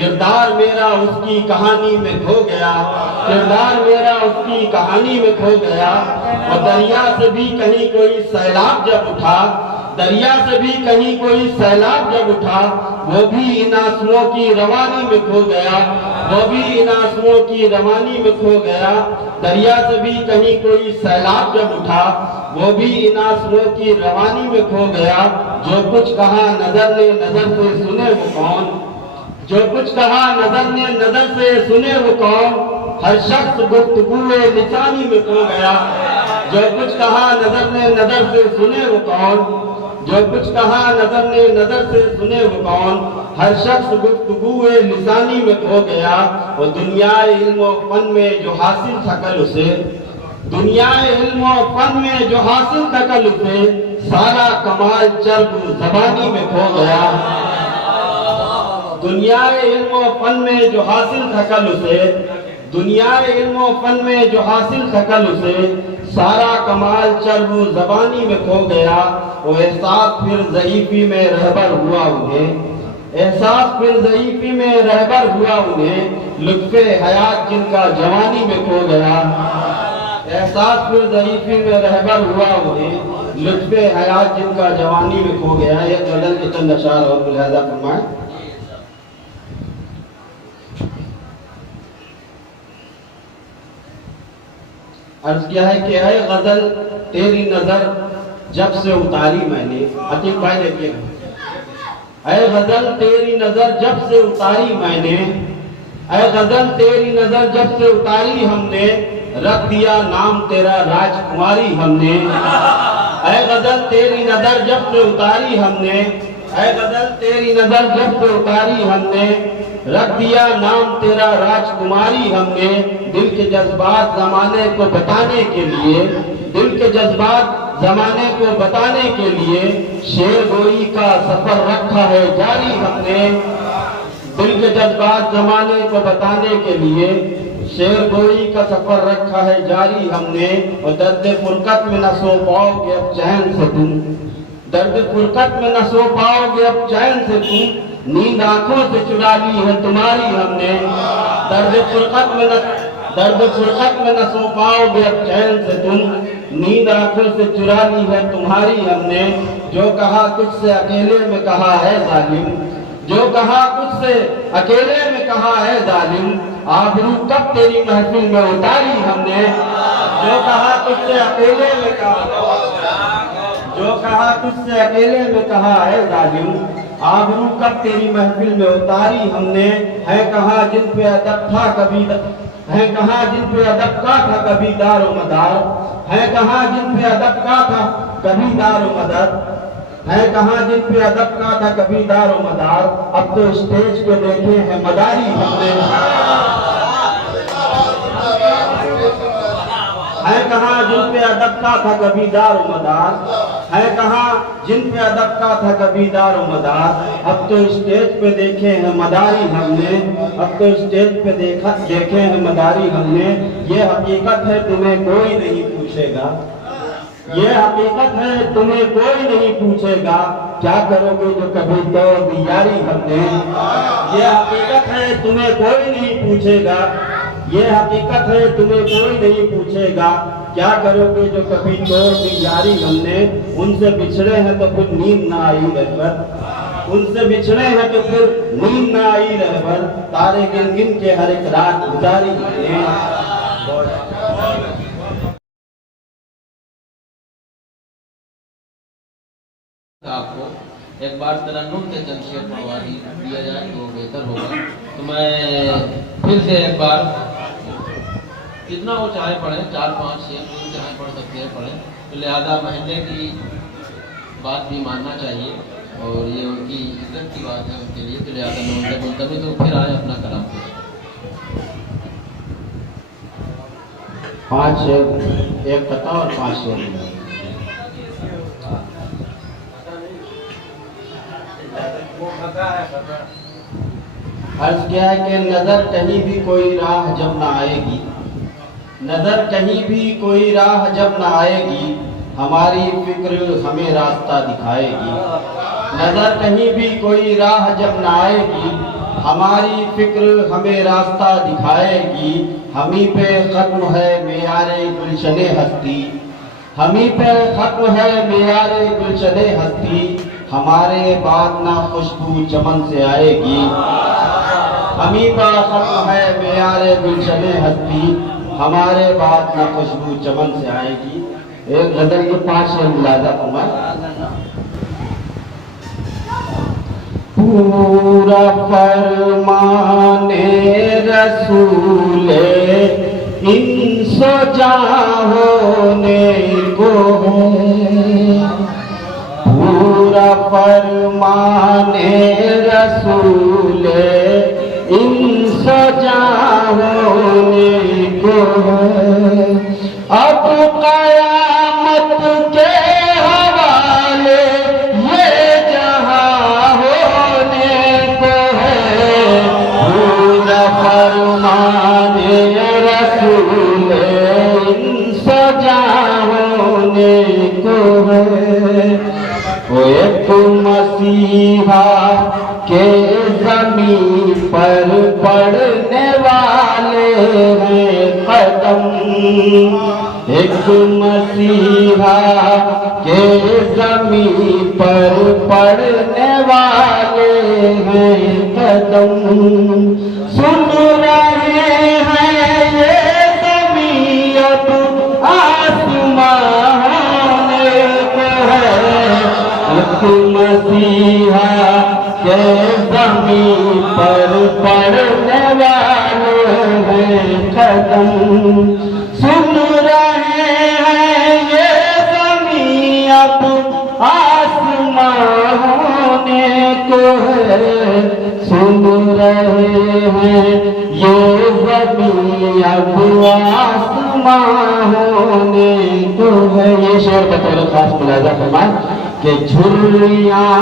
کردار میرا اس کی کہانی میں کھو گیا، کردار میرا اس کی کہانی میں کھو گیا۔ اور دریا سے بھی کہیں کوئی سیلاب جب اٹھا، دریا سے بھی کہیں کوئی سیلاب جب اٹھا، وہ بھی ان آنسوؤں کی روانی میں کھو گیا، وہ بھی ان آنسوؤں کی روانی میں کھو گیا۔ دریا سے بھی کہیں کوئی سیلاب جب اٹھا، وہ بھی ان آنسوؤں کی روانی میں کھو گیا۔ جو کچھ کہا نظر نے نظر سے سنے وہ کون، جو کچھ کہا نظر نے نظر سے سنے وہ کون، ہر شخص گفتگوئے لسانی میں کھو گیا۔ جو کچھ کہا نظر نے نظر سے سنے وہ کون، جو کچھ کہا نظر نے نظر سے سنے وہ کون، ہر شخص گفتگوئے لسانی میں کھو گیا۔ اور دنیا علم و فن میں جو حاصل تھا کل اسے، دنیا علم و فن میں جو حاصل تھا کل اسے، سارا کمال چرب زبانی میں کھو گیا۔ دنیا علم و فن میں جو حاصل تھا کل اسے، دنیا علم و فن میں جو حاصل تھا کل اسے، سارا کمال چرب زبانی میں کھو گیا۔ وہ احساس پھر ضعیفی میں رہبر ہوا انہیں، احساس پھر ضعیفی میں رہبر ہوا انہیں، لطف حیات جن کا جوانی میں کھو گیا۔ احساس پھر ضعیفی میں رہبر ہوا انہیں، لطف حیات جن کا جوانی میں کھو گیا۔ یہ غزل کے چند اشعار اور ملاحظہ فرمائیں۔ عرض کیا ہے کہ اے غزل تیری نظر جب سے اتاری میں نے، عتیق بھائی دیکھیے، اے غزل تیری نظر جب سے اتاری میں نے، اے غزل تیری نظر جب سے اتاری ہم نے، رکھ دیا نام تیرا راجکماری ہم نے۔ اے غزل تیری نظر جب سے اتاری ہم نے، اے غزل تیری نظر جب سے اتاری ہم نے، رکھ دیا نام تیرا راجکماری ہم نے۔ دل کے جذبات زمانے کو بتانے کے لیے، دل کے جذبات زمانے کو بتانے کے لیے، شعر گوئی کا سفر رکھا ہے جاری ہم نے۔ دل کے جذبات زمانے کو بتانے کے لیے، شعر گوئی کا سفر رکھا ہے جاری ہم نے۔ اور درد فرقت میں نہ سو پاؤ گے اب چین سے تم، درد فرقت میں نہ سو پاؤ گے اب چین سے تم، نیند آنکھوں سے چرا لی ہے تمہاری ہم نے۔ درد فرقت میں نہ سو پاؤ گے اب چین سے تم، نیند آنکھوں سے چرا لی ہے تمہاری ہم نے۔ جو کہا تجھ سے اکیلے میں کہا ہے ظالم، جو کہا تجھ سے اکیلے میں کہا ہے ظالم، آبرو کب تیری محفل میں اتاری ہم نے۔ جو کہا تجھ سے اکیلے میں کہا، جو کہا تجھ سے اکیلے میں کہا ہے ظالم، آبرو کب تیری محفل میں اتاری ہم نے۔ ہے کہاں جن پہ ادب تھا کبھی، ہے کہاں جن پہ ادب کا تھا کبھی دار و مدار، ہے کہاں جن پہ ادب کا تھا کبھی دار و مدار، ہے کہاں جن پہ ادب کا تھا کبھی دار و مدار، اب تو اسٹیج پہ دیکھے ہیں مداری ہم نے۔ ہے کہاں جن پہ ادب کا تھا کبھی دار و مدار، ہے کہاں جن پہ ادب کا تھا کبھی دار و مدار، اب تو اسٹیج پہ دیکھے ہیں مداری ہم نے، اب تو اسٹیج پہ دیکھے ہیں مداری ہم نے۔ یہ حقیقت ہے تمہیں کوئی نہیں پوچھے گا، یہ حقیقت ہے تمہیں کوئی نہیں پوچھے گا، کیا کرو گے جو کبھی توڑ دی یاری ہم نے۔ یہ حقیقت ہے تمہیں کوئی نہیں پوچھے گا، یہ حقیقت ہے تمہیں کوئی نہیں پوچھے گا، کیا کرو گے جو کبھی توڑ دی یاری ہم نے۔ ان سے بچھڑے ہیں تو پھر نیند نہ آئی رہبر، ان سے بچھڑے ہیں تو پھر نیند نہ آئی رہبر، تارے گن گن کے ہر ایک رات گزاری ہم نے۔ آپ کو ایک بار ترنم کے چند شعر پڑھوا دیا جائے تو بہتر ہوگا۔ تو میں پھر سے ایک بار، جتنا وہ چاہے پڑھیں، 4-5 شعر جو چاہے پڑھ سکتے ہیں پڑھیں، تو لہذا محلے کی بات بھی ماننا چاہیے اور یہ ان کی عزت کی بات ہے ان کے لیے، تو لہذا میں ان سے منتظر تو پھر آئے اپنا کلام۔ 5 شعر، ایک قطعہ اور 5 شعر۔ عرض کیا ہے کہ نظر کہیں بھی کوئی راہ جب نہ آئے گی، نظر کہیں بھی کوئی راہ جب نہ آئے گی، ہماری فکر ہمیں راستہ دکھائے گی۔ نظر کہیں بھی کوئی راہ جب نہ آئے گی، ہماری فکر ہمیں راستہ دکھائے گی، ہمیں پہ ختم ہے معیار گلشن ہستی، ہمیں پہ ختم ہے معیار گلشن ہستی، ہمارے بعد نہ خوشبو چمن سے آئے گی، ہمیں پہ ختم ہے معیار گلشن ہستی، ہمارے بعد نہ خوشبو چمن سے آئے گی۔ ایک غزل کے 5 شعر ملاحظہ فرمائیں۔ پورا فرمان رسول انس و جاں ہونے کو ہے، پورا فرمان رسول انس و جاں ہونے کو ہے، اب قیامت کے حوالے یہ جہاں ہونے کو ہے، پورا فرمان رسول انس و جاں ہونے کو ہے، وہ ایک مسیحا کے زمین پر پڑنے والے ہیں قدم، ایک مسیحا کے زمین پر پڑنے والے ہیں قدم، سن رہے ہیں یہ زمین اب آسمان کو ہے، ایک مسیحا کے زمین پر پڑنے والے ہیں قدم، سن رہے ہیں یہ زمین اب آسمان ہونے کو ہے، سن رہے ہیں یہ زمین اب آسمان ہونے کو ہے۔ یہ شعر بطور خاص ملاحظہ فرمائیں کہ جھریاں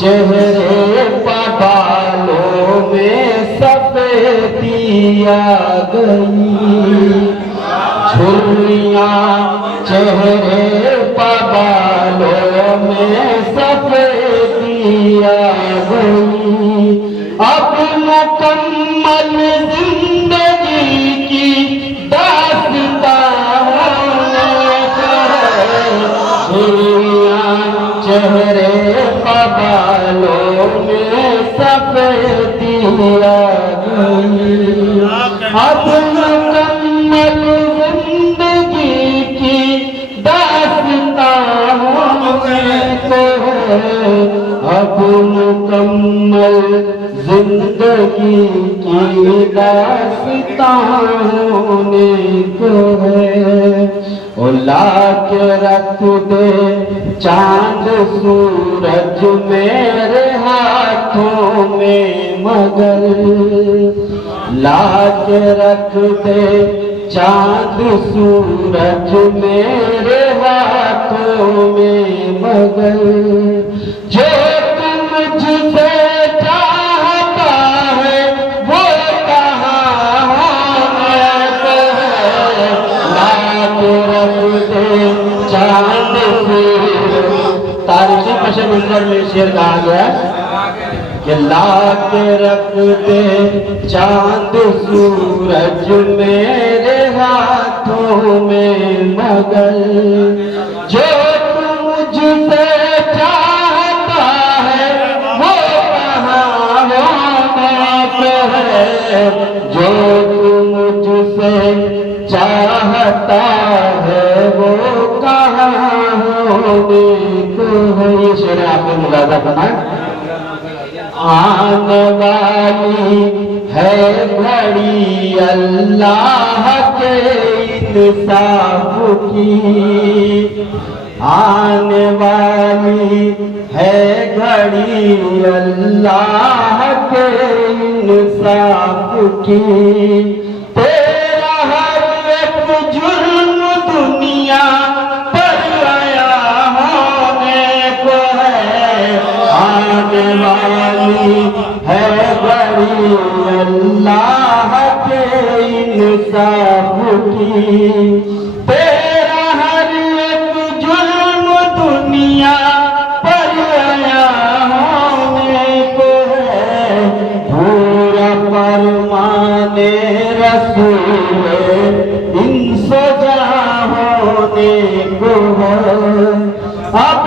چہرے پہ بالوں میں سفیدی آ گئی، جھریاں چہرے پہ بالوں میں سفیدی آ گئی، اب مکمل زندگی کی داستان ہونے کو ہے، جھریاں چہرے پہ بالوں میں سفیدی آ گئی، اب مکمل زندگی کی داستان ہونے کو ہے، اب مکمل زندگی کی داستان ہونے کو ہے، او لا کے رکھ دے چاند سورج میرے ہاتھوں میں مگر، لا کے رکھ دے چاند سورج میرے ہاتھوں میں مگر، جو تم مجھ سے چاہتا ہے وہ کہاں ہونے کو ہے، لا کے رکھ دے چاند سورج، تاریخی پس منظر میں شعر کہا گیا کہ لا کے رکھ دے چاند سورج میرے ہاتھوں میں مگر، جو تم مجھ سے چاہتا ہے وہ کہاں ہونے کو ہے، جو تم مجھ سے چاہتا ہے وہ کہاں ہونے کو ہے۔ یہ شعر آپ نے ملاحظہ فرمائیں۔ آنے والی ہے گھڑی اللہ کے انصاف کی، آنے والی ہے گھڑی اللہ کے انصاف کی، تیرا ہر ایک جرم دنیا پر آیا ہونے کو ہے، آنے والی ہے گھڑی اللہ کے انصاف کی، تیرا ہر ایک جرم دنیا پر آیا ہونے کو ہے، اب